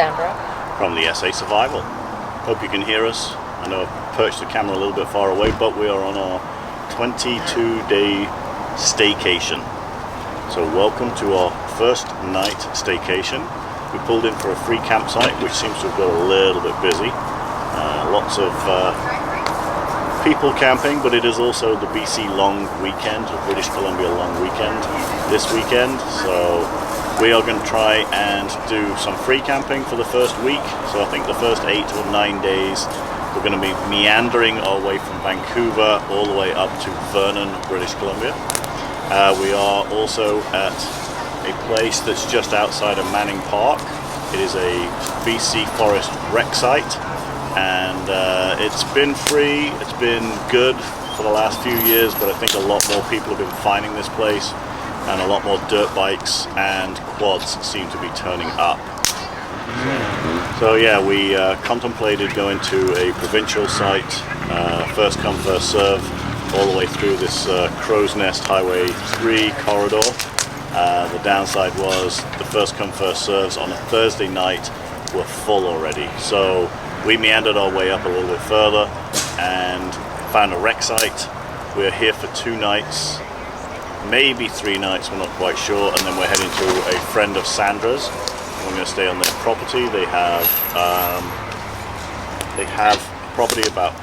Sandra. From the SA Survival. Hope you can hear us. I know I've perched the camera a little bit far away, but we are on our 22-day staycation. So welcome to our first night staycation. We pulled in for a free campsite, which seems to have got a little bit busy. Lots of people camping, but it is also the BC long weekend, or British Columbia long weekend this weekend. So we are going to try and do some free camping for the first week. So I think the first 8 or 9 days we're going to be meandering our way from Vancouver all the way up to Vernon, British Columbia. We are also at a place that's just outside of Manning Park. It is a BC Forest rec site, and it's been free, it's been good for the last few years, but I think a lot more people have been finding this place, and a lot more dirt bikes and quads seem to be turning up. So yeah, we contemplated going to a provincial site, first come first serve, all the way through this Crow's Nest Highway 3 corridor. The downside was the first come first serves on a Thursday night were full already, so we meandered our way up a little bit further and found a rec site. We're here for 2 nights, maybe 3 nights, we're not quite sure, and then we're heading to a friend of Sandra's. We're going to stay on their property. They have property about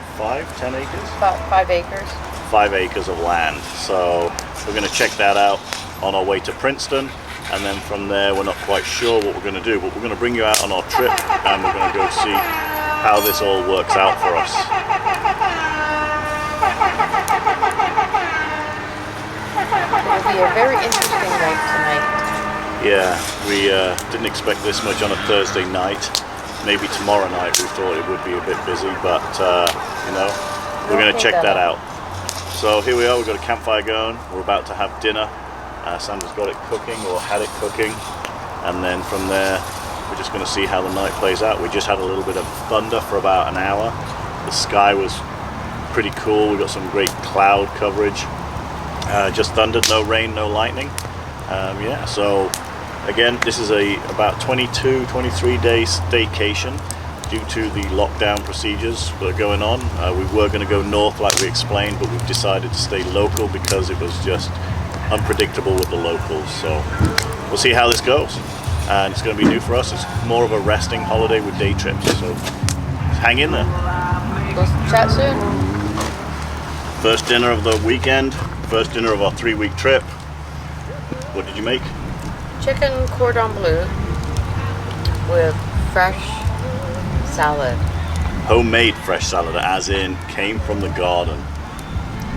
10 acres? About 5 acres. 5 acres of land. So we're going to check that out on our way to Princeton, and then from there we're not quite sure what we're going to do, but we're going to bring you out on our trip and we're going to go see how this all works out for us. It'll be a very interesting night tonight. Yeah, we didn't expect this much on a Thursday night. Maybe tomorrow night we thought it would be a bit busy, but you know, we're going to check that out. So here we are, we've got a campfire going, we're about to have dinner. Sandra's got it cooking, or had it cooking, and then from there we're just going to see how the night plays out. We just had a little bit of thunder for about an hour. The sky was pretty cool, we got some great cloud coverage. Just thundered, no rain, no lightning. Yeah, so again, this is about 23 day staycation due to the lockdown procedures that are going on. We were going to go north like we explained, but we've decided to stay local because it was just unpredictable with the locals. So we'll see how this goes, and it's going to be new for us. It's more of a resting holiday with day trips, so hang in there. We'll chat soon. First dinner of the weekend, first dinner of our 3-week trip. What did you make? Chicken cordon bleu with fresh salad. Homemade fresh salad, as in came from the garden.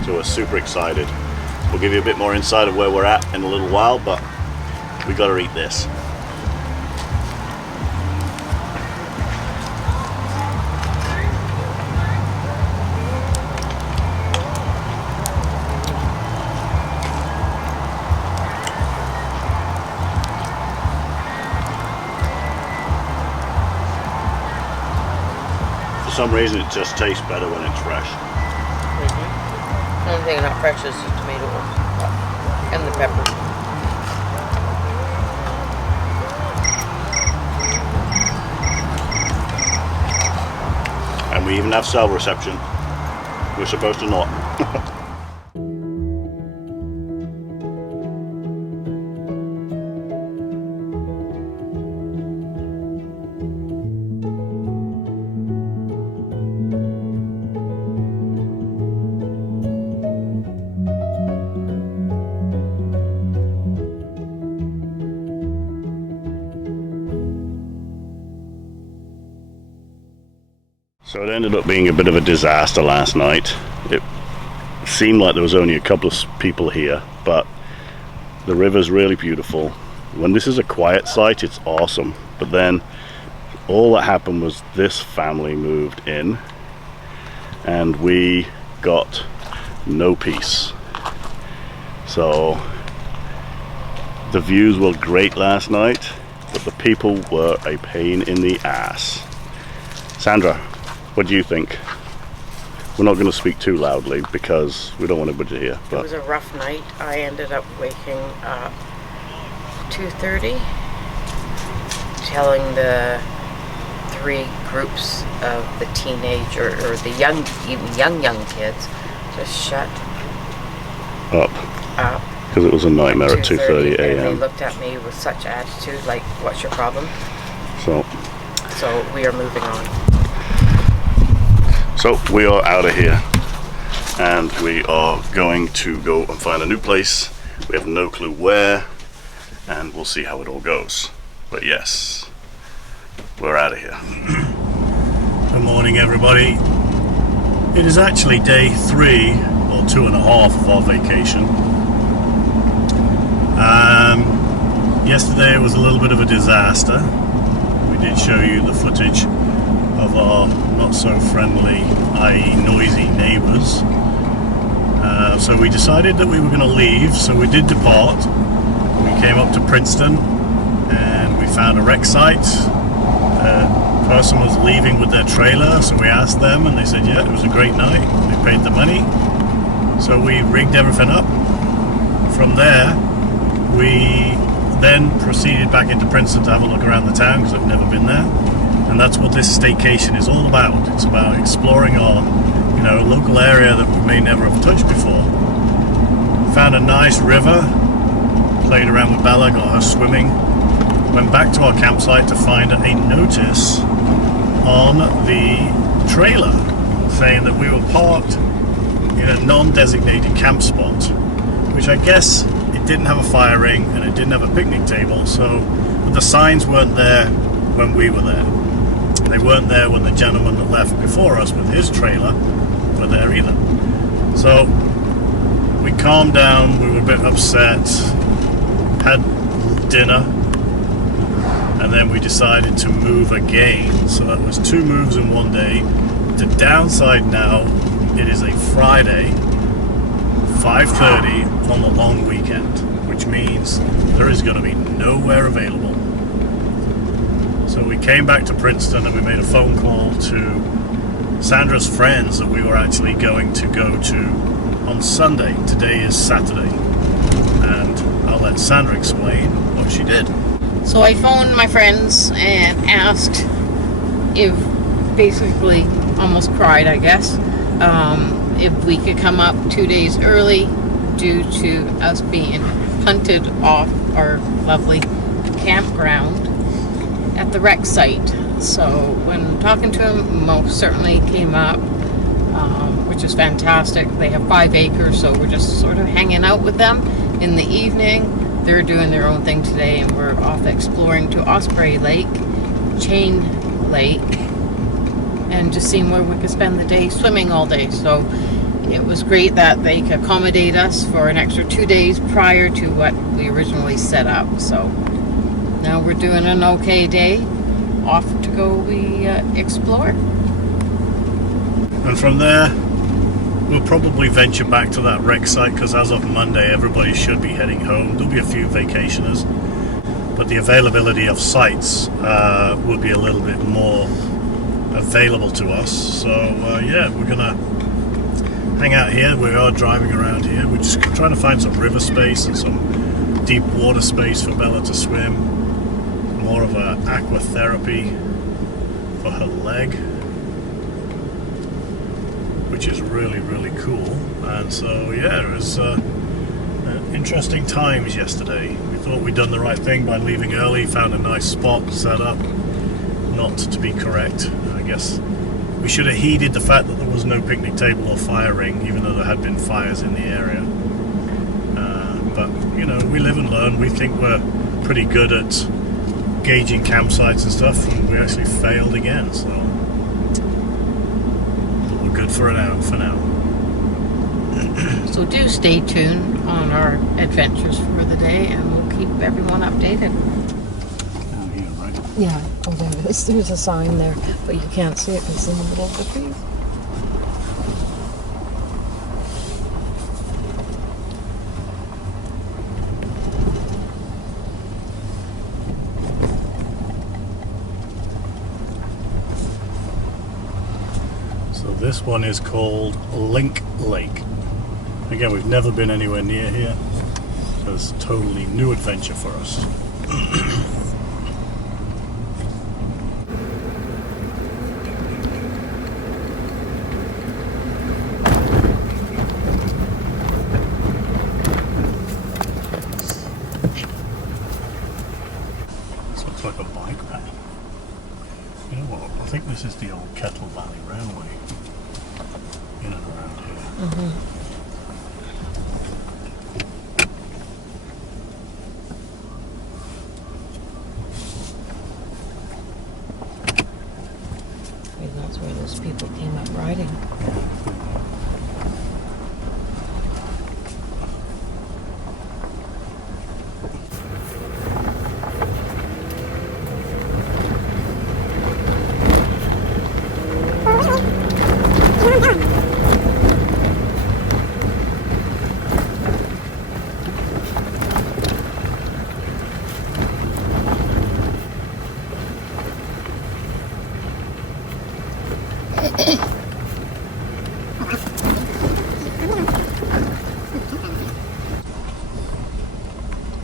So we're super excited. We'll give you a bit more insight of where we're at in a little while, but we got to eat this. For some reason it just tastes better when it's fresh. The only thing not fresh is the tomato and the pepper. And we even have cell reception. We're supposed to not. So it ended up being a bit of a disaster last night. It seemed like there was only a couple of people here, but the river's really beautiful. When this is a quiet site, it's awesome. But then all that happened was this family moved in and we got no peace. So the views were great last night, but the people were a pain in the ass. Sandra, what do you think? We're not going to speak too loudly because we don't want anybody to hear. But it was a rough night. I ended up waking up 2:30, telling the three groups of the teenage or the even young kids just shut up. Because it was a nightmare at 2:30 And they a.m. looked at me with such attitude, like, what's your problem? So we are moving on. So we are out of here. And we are going to go and find a new place. We have no clue where. And we'll see how it all goes. But yes, we're out of here. Good morning, everybody. It is actually day 3 or 2.5 of our vacation. Yesterday was a little bit of a disaster. We did show you the footage of our not so friendly, i.e. noisy neighbours. So we decided that we were going to leave, so we did depart. We came up to Princeton and we found a wreck site. The person was leaving with their trailer, so we asked them and they said, yeah, it was a great night. They paid the money. So we rigged everything up. From there, we then proceeded back into Princeton to have a look around the town because I've never been there. And that's what this staycation is all about. It's about exploring our, local area that we may never have touched before. Found a nice river, played around with Bella, got her swimming. Went back to our campsite to find a notice on the trailer saying that we were parked in a non-designated camp spot, which I guess it didn't have a fire ring and it didn't have a picnic table, but the signs weren't there when we were there. They weren't there when the gentleman that left before us with his trailer were there either. So we calmed down, we were a bit upset, had dinner, and then we decided to move again. So that was 2 moves in one day. The downside now, it is a Friday, 5:30 on the long weekend, which means there is going to be nowhere available. So we came back to Princeton and we made a phone call to Sandra's friends that we were actually going to go to on Sunday. Today is Saturday. And I'll let Sandra explain what she did. So I phoned my friends and asked if, basically almost cried I guess, if we could come up 2 days early due to us being punted off our lovely campground at the wreck site. So when talking to them, most certainly came up, which is fantastic. They have 5 acres, so we're just sort of hanging out with them in the evening. They're doing their own thing today, and we're off exploring to Osprey Lake, Chain Lake, and just seeing where we could spend the day swimming all day. So it was great that they could accommodate us for an extra 2 days prior to what we originally set up. So now we're doing an okay day, off to go explore. And from there, we'll probably venture back to that wreck site because as of Monday, everybody should be heading home. There'll be a few vacationers, but the availability of sites will be a little bit more available to us. So yeah, we're gonna hang out here. We are driving around here. We're just trying to find some river space and some deep water space for Bella to swim. More of a aqua therapy for her leg, which is really, really cool. And so yeah, it was interesting times yesterday. We thought we'd done the right thing by leaving early, found a nice spot set up. Not to be correct. I guess we should have heeded the fact that there was no picnic table or fire ring, even though there had been fires in the area. But we live and learn. We think we're pretty good at gauging campsites and stuff, and we actually failed again. So we're good for now. So do stay tuned on our adventures for the day, and we'll keep everyone updated. Down here, right? Yeah, oh there it is. There's a sign there, but you can't see it because it's in the middle of the trees. So this one is called Link Lake. Again, we've never been anywhere near here. So it's a totally new adventure for us. I think this is the old Kettle Valley Railway in and around here. Maybe that's where those people came up riding.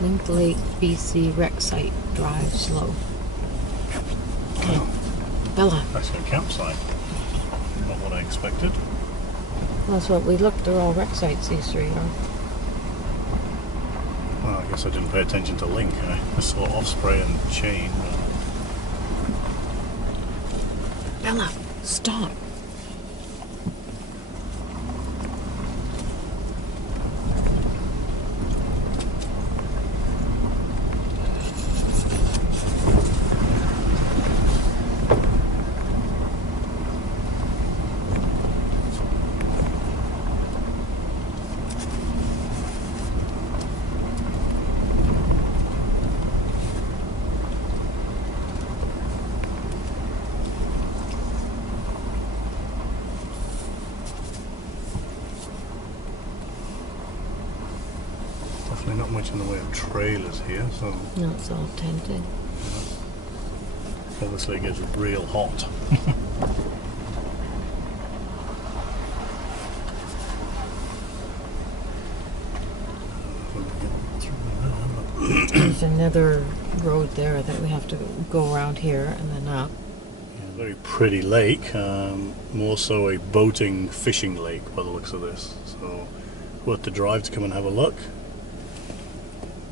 Link Lake, BC Rec Site. Drive slow. Okay. Bella. That's a campsite. Not what I expected. That's what we looked. They're all rec sites, these three are. Well, I guess I didn't pay attention to Link. I saw Osprey and Chain. Bella, stop. Definitely not much in the way of trailers here, so No, it's all tented. obviously it gets real hot. There's another road there that we have to go around here and then up. Yeah, very pretty lake, more so a boating, fishing lake by the looks of this. So worth the drive to come and have a look.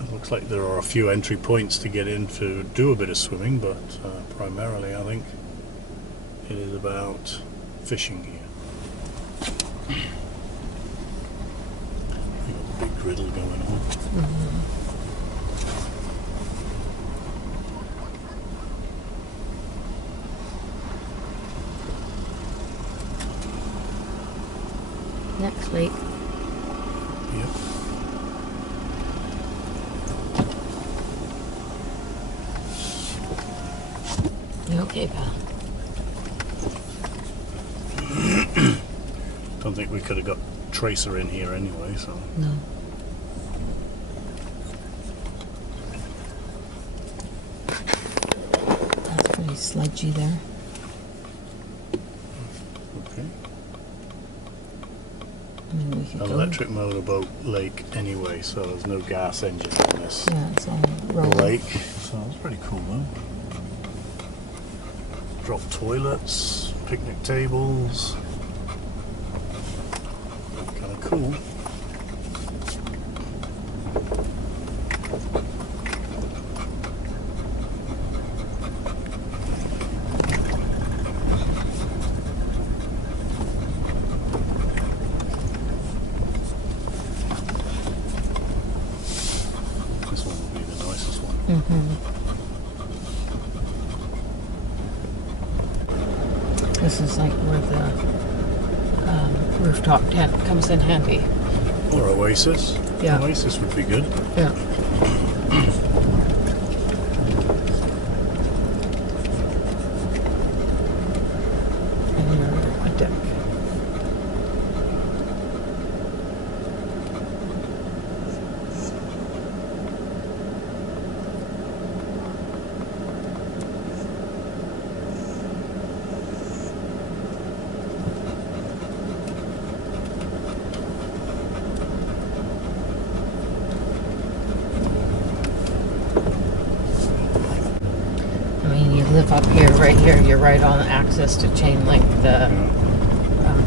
It looks like there are a few entry points to get in to do a bit of swimming, but primarily I think it is about fishing here. You got the big griddle going on. Next lake. Yep. You okay, pal? Don't think we could have got Tracer in here anyway, so. No. That's pretty sludgy there. Okay. I mean, we could go. Electric motorboat lake anyway, so there's no gas engine on this Yeah, it's all rolling. lake. So it's pretty cool though. Drop toilets, picnic tables. Kind of cool. This one will be the nicest one. This is like where the rooftop tent comes in handy. Or Oasis. Yeah. Oasis would be good. Yeah. And you're a deck. Live up here, right here, you're right on access to chain link, the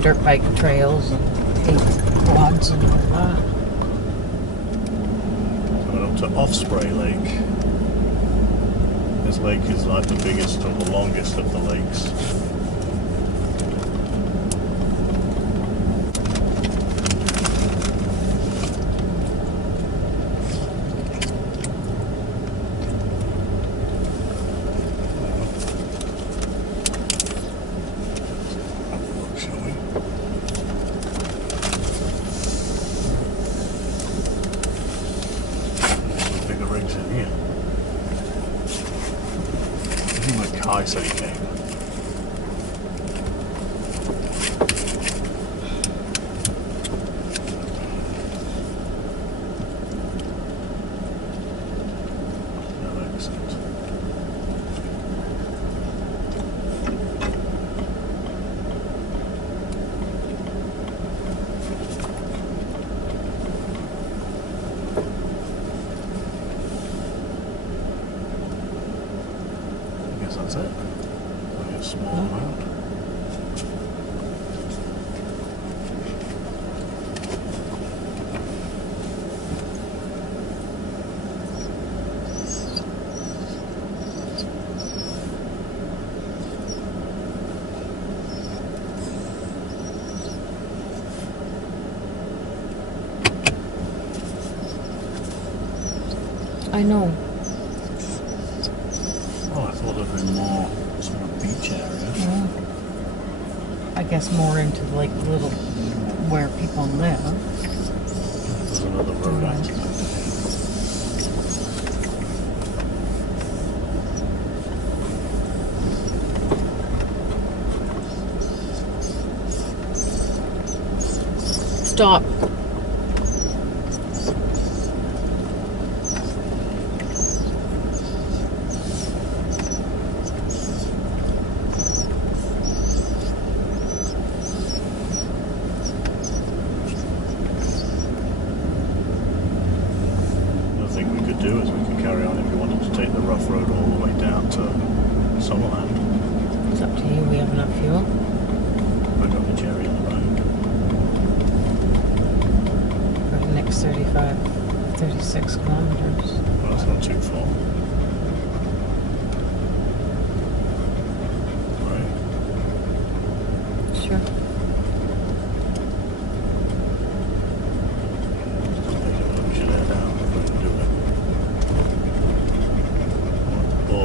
dirt bike trails and skate quads and all that. Coming up to Offspray Lake. This lake is like the biggest or the longest of the lakes. Kai said he came. No, excellent. I guess that's it. Only a small amount. I know. Oh, I thought there'd be more sort of beach area. Yeah. I guess more into like little where people live. There's another road accident. Stop. Do is we could carry on if you wanted to take the rough road all the way down to Summerland. It's up to you. We have enough fuel. We've got the cherry on the road. For the next 36 kilometers. Well, that's not too far. Right. Sure.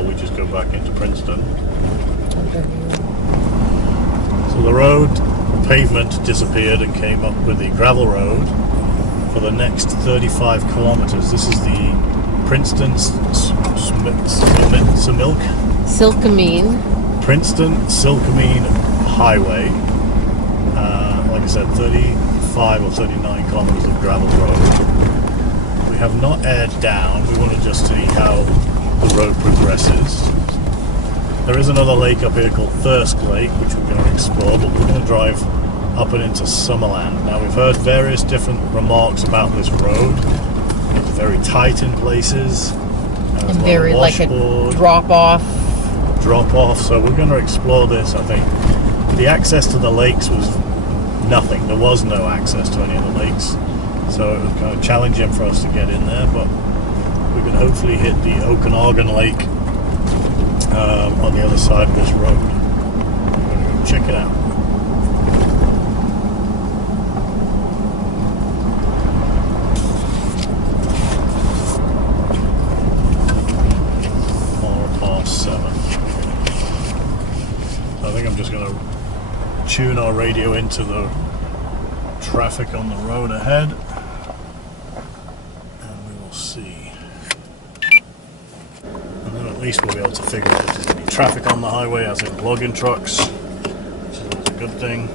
We just go back into Princeton. Okay. So the road pavement disappeared and came up with the gravel road for the next 35 kilometers. This is the Princeton Princeton Silkamine Highway. Like I said, 35 or 39 kilometers of gravel road. We have not aired down. We want to just see how the road progresses. There is another lake up here called Thirsk Lake, which we're going to explore, but we're going to drive up and into Summerland. Now, we've heard various different remarks about this road. It's very tight in places. And very like a drop off. So we're going to explore this, I think. The access to the lakes was nothing. There was no access to any of the lakes. So it was kind of challenging for us to get in there, but we can hopefully hit the Okanagan Lake on the other side of this road. We're going to go check it out. Past 7. So I think I'm just going to tune our radio into the traffic on the road ahead, and we will see. And then at least we'll be able to figure out if there's any traffic on the highway, as in logging trucks, which is always a good thing.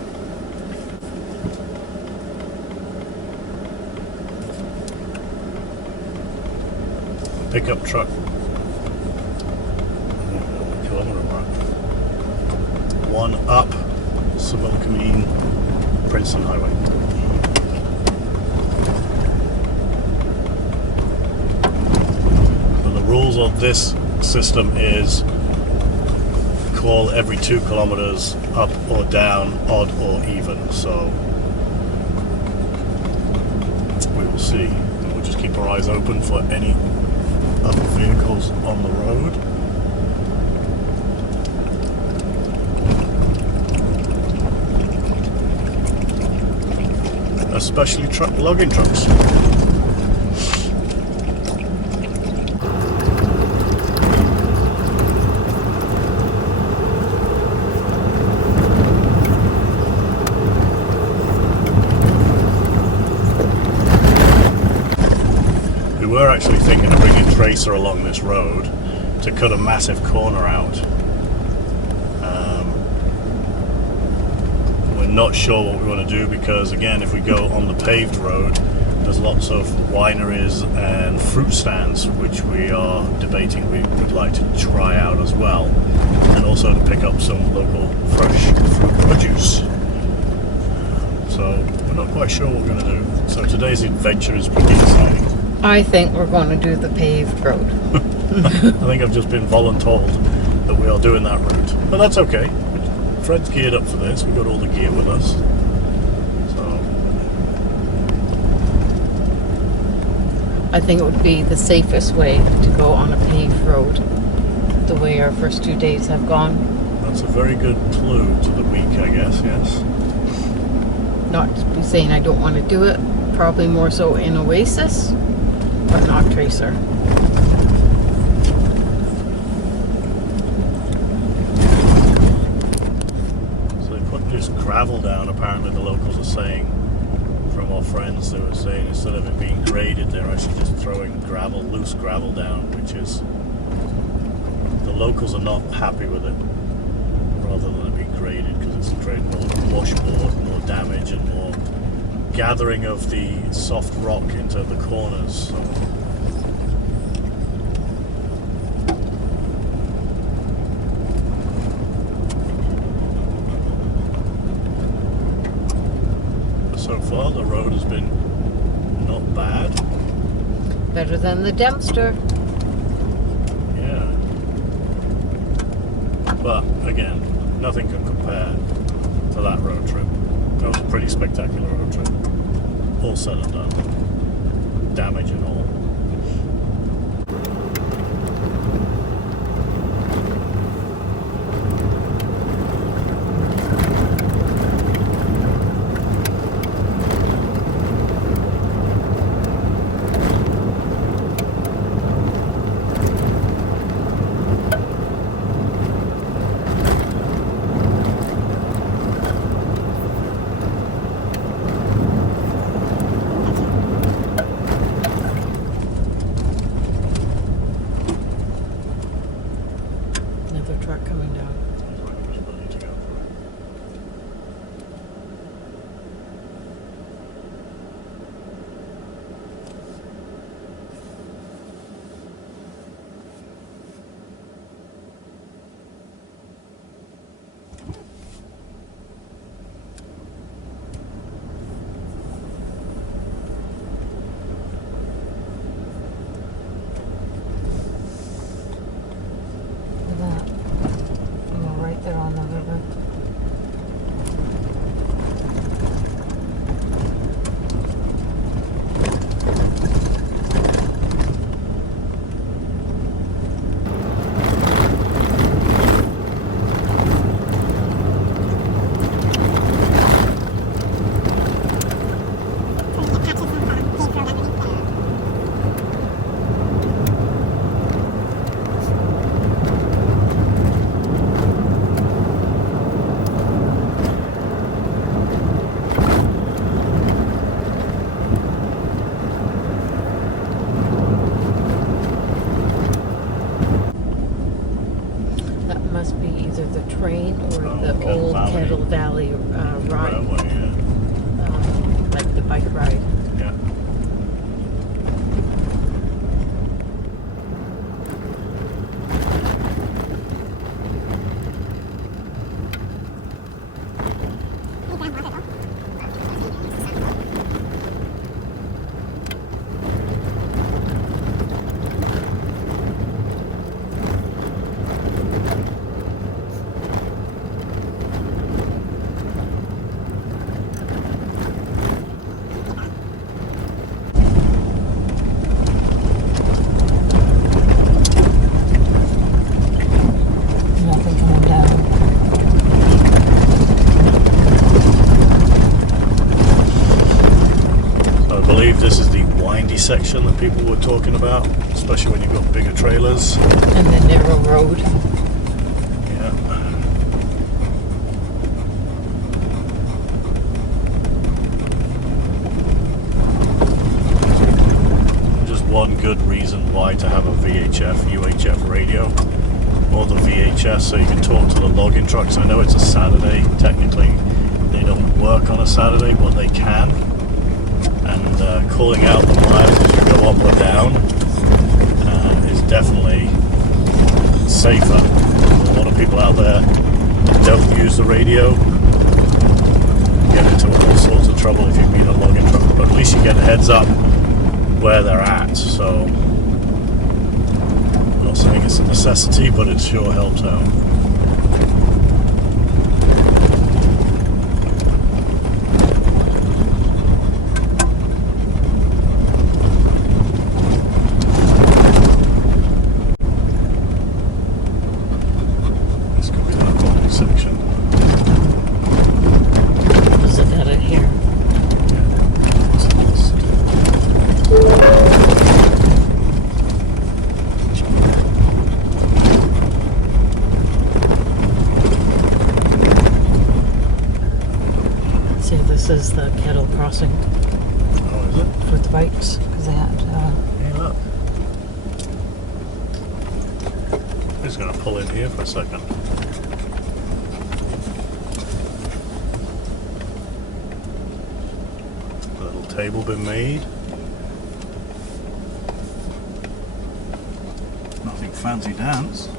Pickup truck. Kilometer mark. One up Summit Princeton Highway. So the rules of this system is call every 2 kilometers up or down, odd or even. So we will see. And we'll just keep our eyes open for any other vehicles on the road. specially trucked logging trucks. We were actually thinking of bringing Tracer along this road to cut a massive corner out. We're not sure what we want to do because, again, if we go on the paved road, there's lots of wineries and fruit stands which we are debating we would like to try out as well, and also to pick up some local fresh fruit produce. So we're not quite sure what we're going to do. So today's adventure is pretty exciting. I think we're going to do the paved road. I think I've just been voluntold that we are doing that route, but that's okay. Fred's geared up for this. We've got all the gear with us. So I think it would be the safest way to go on a paved road, the way our first 2 days have gone. that's a very good clue to the week, I guess, yes. Not to be saying I don't want to do it, probably more so in Oasis, but not Tracer. Just gravel down, apparently the locals are saying, from our friends, they were saying instead of it being graded, they're actually just throwing gravel, loose gravel down, which is, the locals are not happy with it, rather than it being graded, because it's creating more washboard, more damage, and more gathering of the soft rock into the corners. So far the road has been not bad. Better than the Dempster. Yeah. But again, nothing can compare to that road trip. That was a pretty spectacular road trip. All said and done. Damage and all. Truck coming down. They're on the river. Train or the old Kettle Valley ride, like the bike ride. Yeah. section that people were talking about, especially when you've got bigger trailers. And the narrow road. Yeah. Just one good reason why to have a UHF radio, or the VHS, so you can talk to the logging trucks. I know it's a Saturday, technically they don't work on a Saturday, but they can. And calling out the miles as you go up or down is definitely safer. A lot of people out there don't use the radio, get into all sorts of trouble if you meet a logging truck, but at least you get a heads up where they're at. So I'm not saying it's a necessity, but it sure helps out. This is the cattle crossing. Oh, is it? For the bikes, because they had. Hey, look. I'm just going to pull in here for a second. A little table been made. Nothing fancy dance.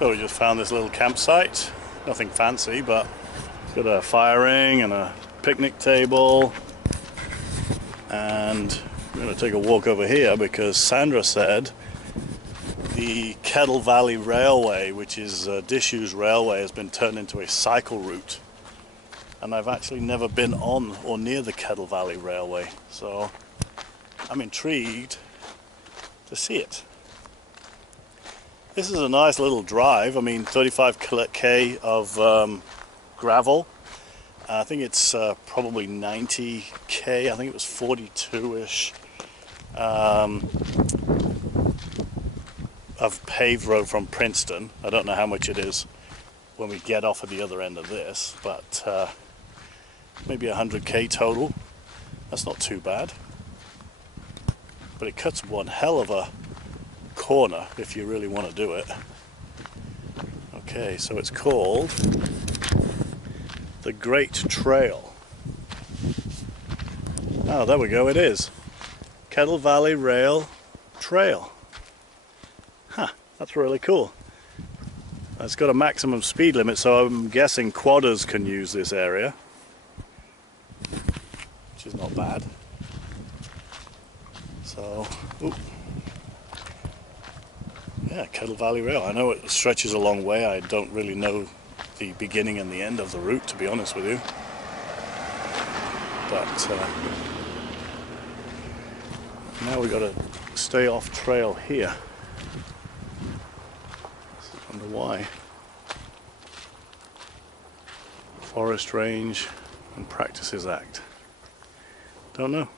So we just found this little campsite. Nothing fancy, but got a fire ring and a picnic table, and we're going to take a walk over here because Sandra said the Kettle Valley Railway, which is a disused railway, has been turned into a cycle route, and I've actually never been on or near the Kettle Valley Railway, so I'm intrigued to see it. This is a nice little drive. I mean, 35k of gravel. I think it's probably 90k. I think it was 42-ish of paved road from Princeton. I don't know how much it is when we get off at the other end of this, but maybe 100k total. That's not too bad. But it cuts one hell of a corner if you really want to do it. Okay, so it's called the Great Trail. Oh, there we go, it is. Kettle Valley Rail Trail. Huh, that's really cool. It's got a maximum speed limit, so I'm guessing quadders can use this area, which is not bad. So, ooh. Yeah, Kettle Valley Rail. I know it stretches a long way. I don't really know the beginning and the end of the route, to be honest with you. But now we've got to stay off trail here. I wonder why. Forest Range and Practices Act. Don't know.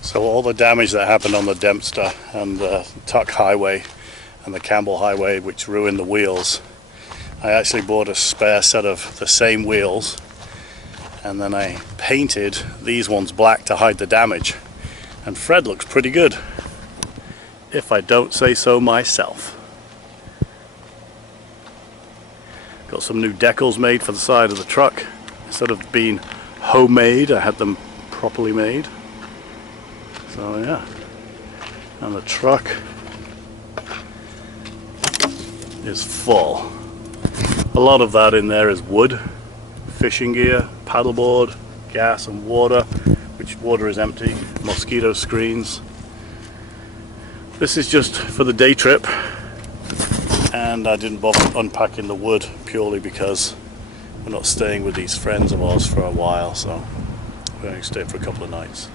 So all the damage that happened on the Dempster and the Tuck Highway and the Campbell Highway, which ruined the wheels, I actually bought a spare set of the same wheels, and then I painted these ones black to hide the damage. And Fred looks pretty good, if I don't say so myself. Got some new decals made for the side of the truck. Instead of being homemade, I had them properly made. So yeah, and the truck is full. A lot of that in there is wood, fishing gear, paddleboard, gas and water, which water is empty, mosquito screens. This is just for the day trip, and I didn't bother unpacking the wood purely because we're not staying with these friends of ours for a while, so we're going to stay for a couple of nights.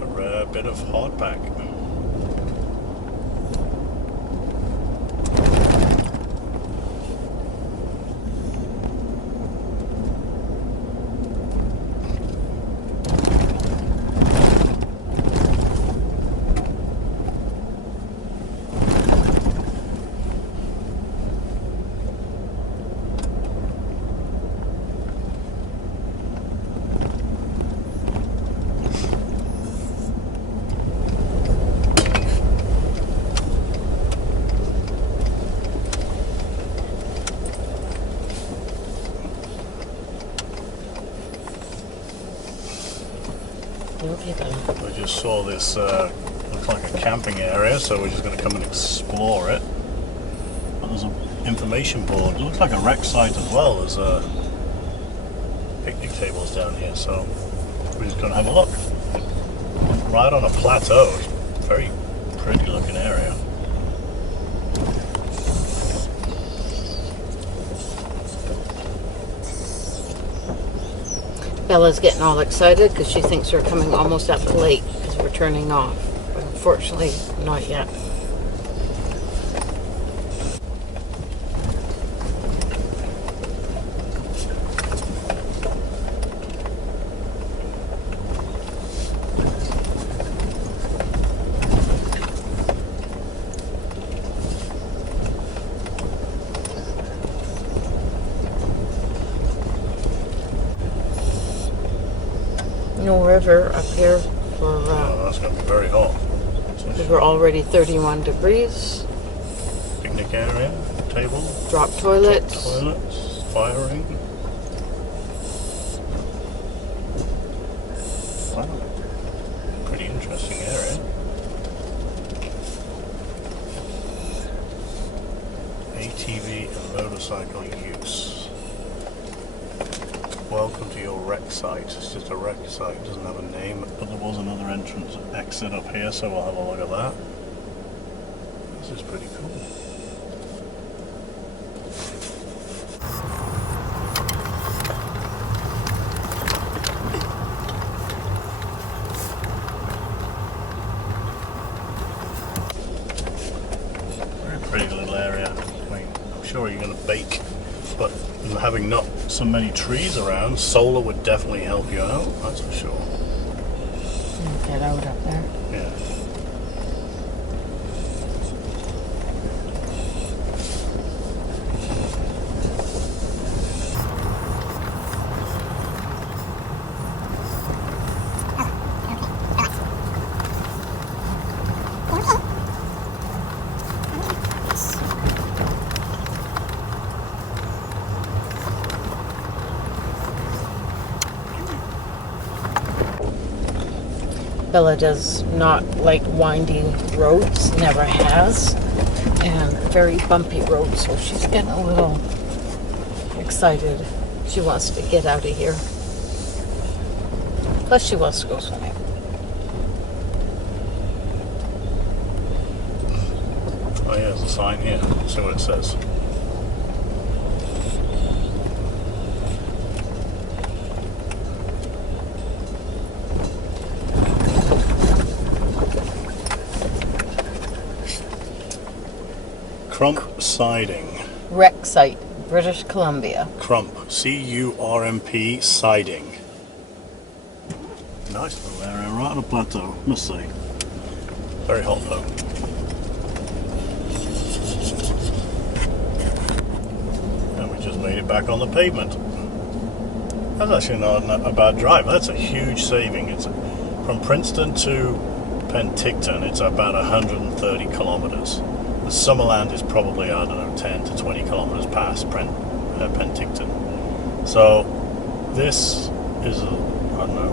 A rare bit of hardpack. I just saw this, looks like a camping area, so we're just going to come and explore it. But there's an information board. It looks like a wreck site as well. There's picnic tables down here, so we're just going to have a look. Right on a plateau. It's a very pretty looking area. Bella's getting all excited because she thinks we're coming almost at the lake because we're turning off. But unfortunately, not yet. No river up here for Oh, that's going to be very hot. we're already 31 degrees. Picnic area, table, Drop toilets. fire ring. Wow, pretty interesting area. ATV and motorcycle use. Welcome to your wreck site. It's just a wreck site, it doesn't have a name, but there was another entrance exit up here, so we'll have a look at that. This is pretty cool. Very pretty little area. I mean, I'm sure you're going to bake, but having not so many trees around, solar would definitely help you out, that's for sure. Get out up there. Yeah. Bella does not like winding roads, never has, and very bumpy roads, so she's getting a little excited. She wants to get out of here. Plus she wants to go swimming. Oh yeah, there's a sign here. Let's see what it says. Crump siding. Wreck site, British Columbia. Crump. C-U-R-M-P siding. Nice little area, right on a plateau, must say. Very hot though. And we just made it back on the pavement. That's actually not a bad drive. That's a huge saving. It's from Princeton to Penticton, it's about 130 kilometers. The Summerland is probably, I don't know, 10 to 20 kilometers past Penticton. So this is a, I don't know,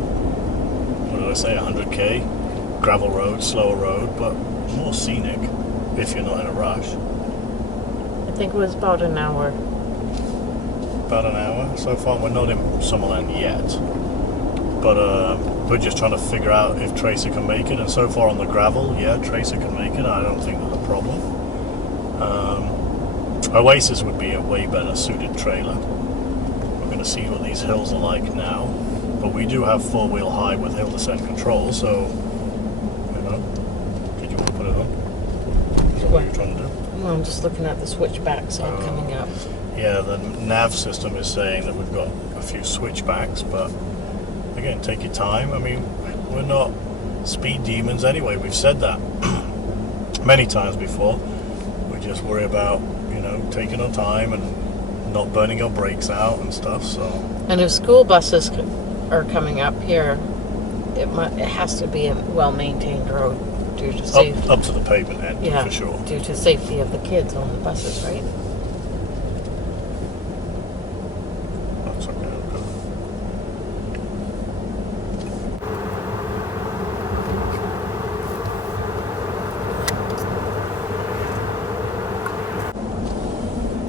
what did I say, 100k? Gravel road, slower road, but more scenic if you're not in a rush. I think it was about an hour. About an hour so far. We're not in Summerland yet, but We're just trying to figure out if Tracer can make it, and so far on the gravel, yeah, Tracer can make it. I don't think there's a problem. Oasis would be a way better suited trailer. We're going to see what these hills are like now, but we do have four-wheel high with hill descent control, so, you know, did you want to put it on? Is that what you're trying to do? Well, I'm just looking at the switchbacks coming up. Yeah, the nav system is saying that we've got a few switchbacks, but again, take your time. I mean, we're not speed demons anyway. We've said that many times before. We just worry about, you know, taking our time and not burning our brakes out and stuff. So. And if school buses are coming up here, it has to be a well-maintained road due to safety. Up to the pavement end, yeah, for sure. Due to safety of the kids on the buses, right? That's okay.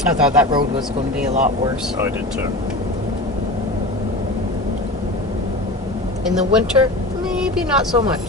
I thought that road was going to be a lot worse. I did too. In the winter, maybe not so much.